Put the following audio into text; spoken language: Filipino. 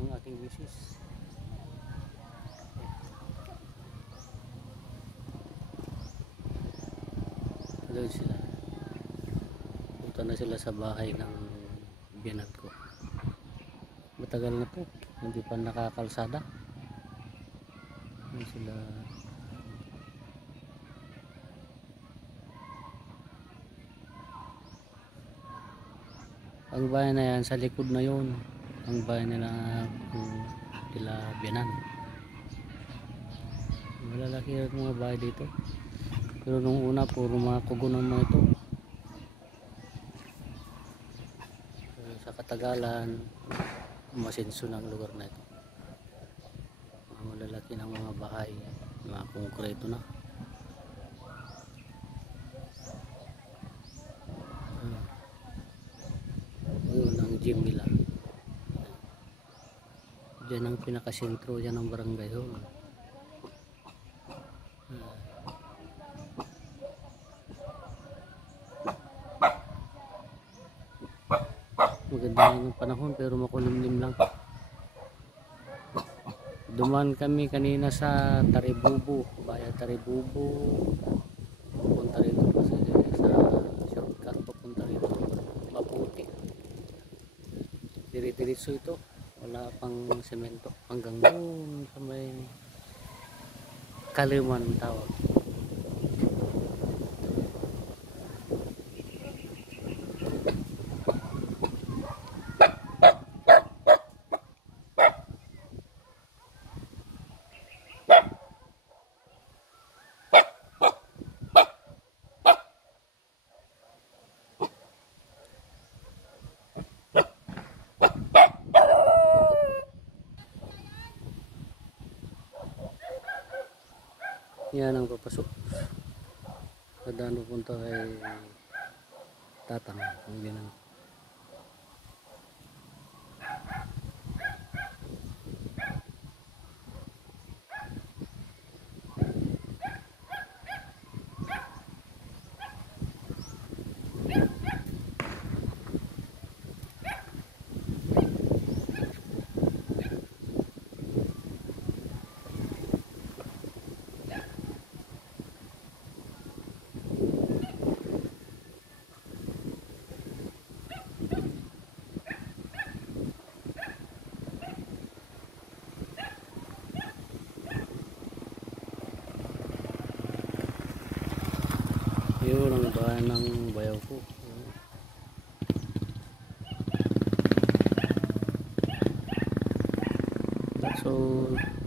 ng aking misis. Doon sila. Punta na sila sa bahay ng biyanan ko. Matagal na to, hindi pa nakakalsada. Doon sila. Ang bahay na yan, sa likod na yun. Ang bahay nila biyanan. Malalaki yung mga bahay dito. Pero nung una, puro mga kugunan mga ito. Pero sa katagalan, masinso ng lugar na ito. Mga malalaki ng mga bahay, mga konkreto na. Yun ang gym nila. Diyan ang pinakasentro dyan ng barangay hall. Maganda yung panahon pero makulimlim lang. Duman kami kanina sa Taribubo, Bayan Taribubo. Pupunta rito kasi sa shortcut papunta rito. Maputi. Dire-diretso ito. Wala pang semento. Hanggang doon sa may Kaliman tawag. Yan ang papasok. Kadaan pupunta kay Tatang. Hindi na. Yun ang bahay ng bayaw ko. That's all.